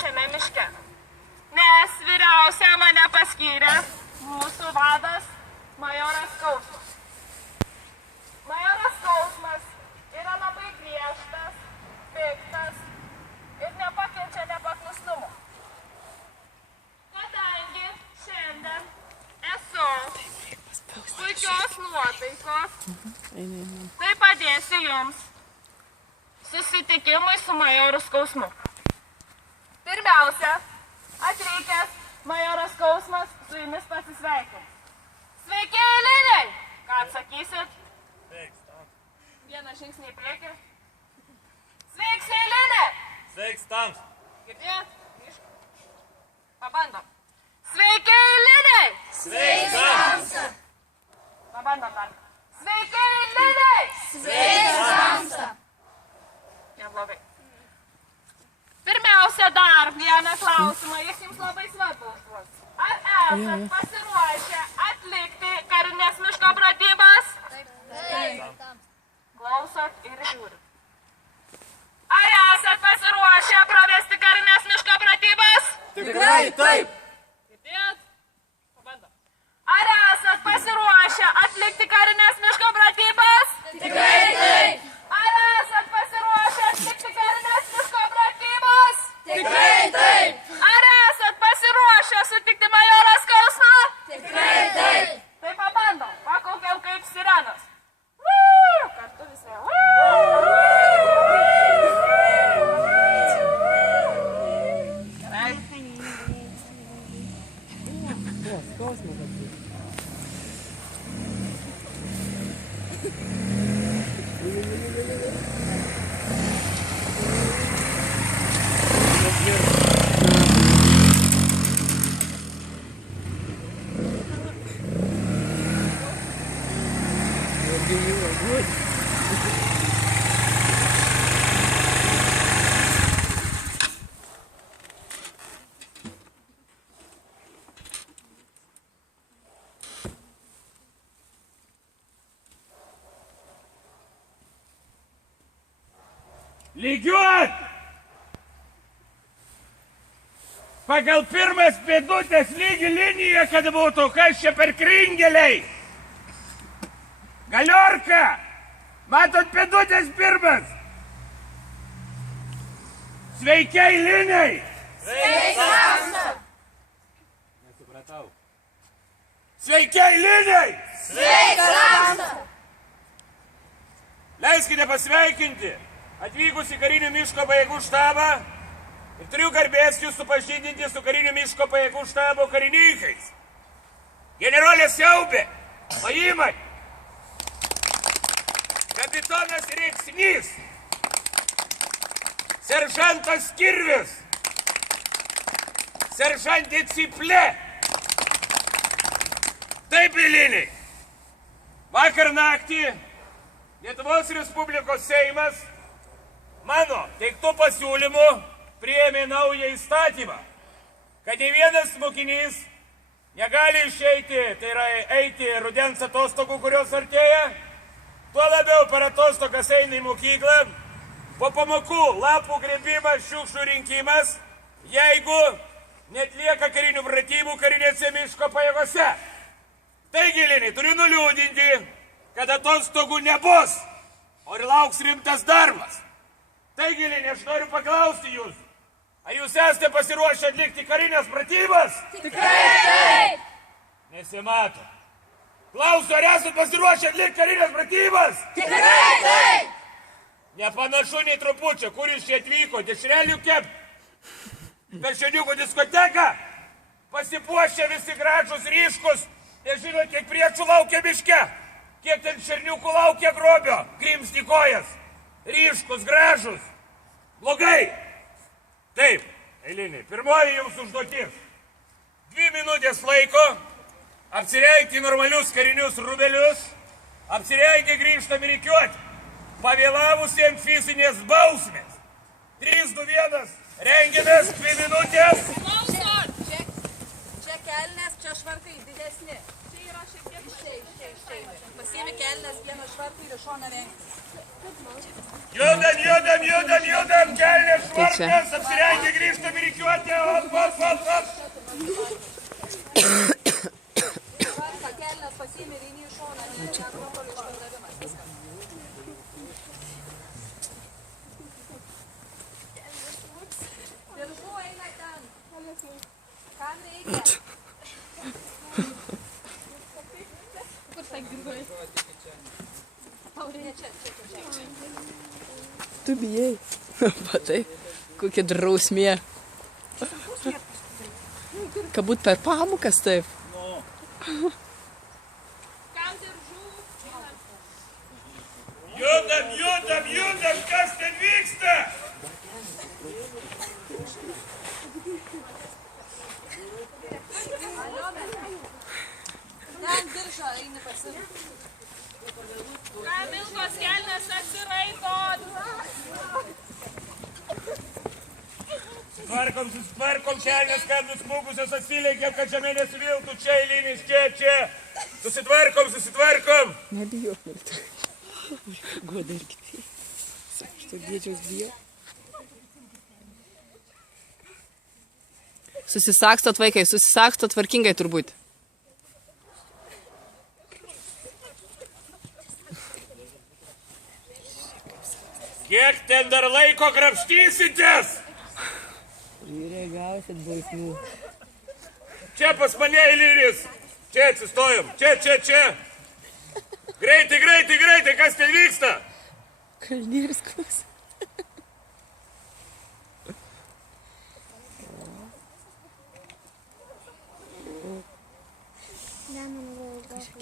šiame miške, nes vyriausia mane paskyrė mūsų vadas majoras Skausmas. Majoras Skausmas yra labai griežtas, piktas ir nepakenčia nepaklusnumo. Kadangi šiandien esu puikios nuotaikos, tai padėsiu jums susitikimui su majoru Skausmu. Pirmiausia, atvykęs majoras Skausmas su jumis pasisveikins. Sveiki, eiliniai! Ką atsakysit? Sveiks, tam. Vieną žingsnį į priekį. Sveiks, eilinė! Sveiks, tam. Girdėjot? Pabandom. Sveiki, eiliniai! Sveiks, tam. Pabandom dar. Sveiki, eiliniai! Sveiks, Tamsa! Neblogai. Pirmiausia, dar vieną klausimą, jis jums labai svarbus bus. Ar esat pasiruošę atlikti karinės miško pratybas? Taip. Klausot ir žiūrit. Ar esat pasiruošę pravesti karinės miško pratybas? Tikrai taip. Girdėjot? Pabandom. Ar esat pasiruošę atlikti karinės miško pratybas? Tikrai taip. Ar esat pasiruošę atlikti karinės miško pratybas? Tikrai taip. Ar esat pasiruošę sutikti majorą Skausmą? Tikrai taip. Tai pabandom. Pakaukiam kaip sirenos. Kartu visai. Gerai. Lygiuot! Pagal pirmas pėdutės lygi liniją, kad būtų, kas čia per kringeliai. Galiorka! Matot pėdutės pirmas? Sveiki, eiliniai! Sveiks, Tamsa! Nesupratau. Sveiki, eiliniai! Sveiks, Tamsa! Leiskite pasveikinti atvykus į karinio miško pajėgų štabą ir turiu garbės jūs supažindinti su karinio miško pajėgų štabo karininkais. Generolė Siaubė, Majimai, kapitonas Rėksnys, seržantas Kirvis, seržantė Ciplė. Taip, eiliniai, vakar naktį Lietuvos Respublikos Seimas mano teiktų pasiūlymų priėmė naują įstatymą, kad nei vienas mokinys negali išeiti, tai yra eiti rudens atostogų, kurios artėja, tuo labiau per atostogas eina į mokyklą, po pamokų lapų grėbimas, šiukšlių rinkimas, jeigu netlieka karinių pratybų karinėse miško pajėgose. Taigi, eiliniai, turiu nuliūdinti, kad atostogų nebus, o ir lauks rimtas darbas. Taigi, eiliniai, aš noriu paklausti jūs, ar jūs esate pasiruošę atlikti karinės pratybas? Tikrai taip. Nesimato. Klausiu, ar esate pasiruošę atlikti karinės pratybas? Tikrai taip. Nepanašu nei trupučio, kur jūs čia atvyko, dešrelių kept? Per šiandiukų diskoteką? Pasipuošę visi gražus, ryškus, nežinot, kiek priečų laukia miške, kiek ten šerniukų laukia grobio, grimsti kojas. Ryškus, gražus. Blogai. Taip, eiliniai, pirmoji jums užduotis. 2 minutės laiko apsirengti normalius karinius rūbelius, apsirengę grįžtam rikiuoti. Pavėlavusiems fizinės bausmės. 3, 2, 1, rengiamės 2 minutės. Klausot! Ček. kelnes, čia švarkai didesni. Čia yra šiek tiek Išeini. Pasiemi kelnes, vieną švarką ir iš šoną vengti. Judam, kelnės švarkas, apsirengę, grįžtam į rikiuotę, op. Švarką, kelnes pasiemi ir eini iš šoną, nėra kontrolio išpardavimas. Viskas. Diržų eina ten. Kam reikia? Čia. Tu bijai. Matai, kokia drausmė. Kabūt per pamokas taip. Kam diržų? Judam, kas ten vyksta? Ten diržą eini pasiimti. Kam ilgos kelnės atsiraitot? Susitvarkom kelnės, kad nusmugusios atsileikėm, kad žemė nesuviltų, čia eilinis, čia. Susitvarkom. Nebijok, Miltai. Goda ir kiti. Štai dėdžiaus bijo. Susisakstot vaikai, susisakstot tvarkingai turbūt. Kiek ten dar laiko krapštysitės? Vyrai gausit bausmių. Čia pas mane eilinis. Čia atsistojom. Čia. Greitai, kas ten vyksta? Kalnierius klausia.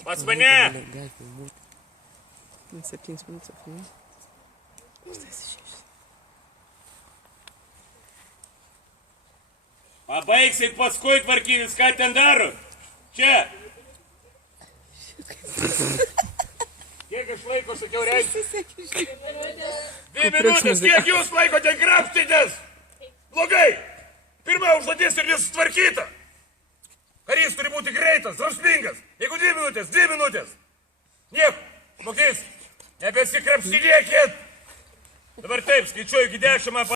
Pas mane. 7 minutės. Pabaigsit paskui tvarkytis, ką ten daro. Čia. Kiek aš laiko sakiau reikia? 2 minutės, kiek jūs laiko ten krapštitės? Blogai. Pirma užduotis ir nesutvarkyta. Karys turi būti greitas, drausmingas. Jeigu 2 minutės. Nieko, mokės. Nebesikrapštinėkit. Dabar taip, skaičiuoju iki 10.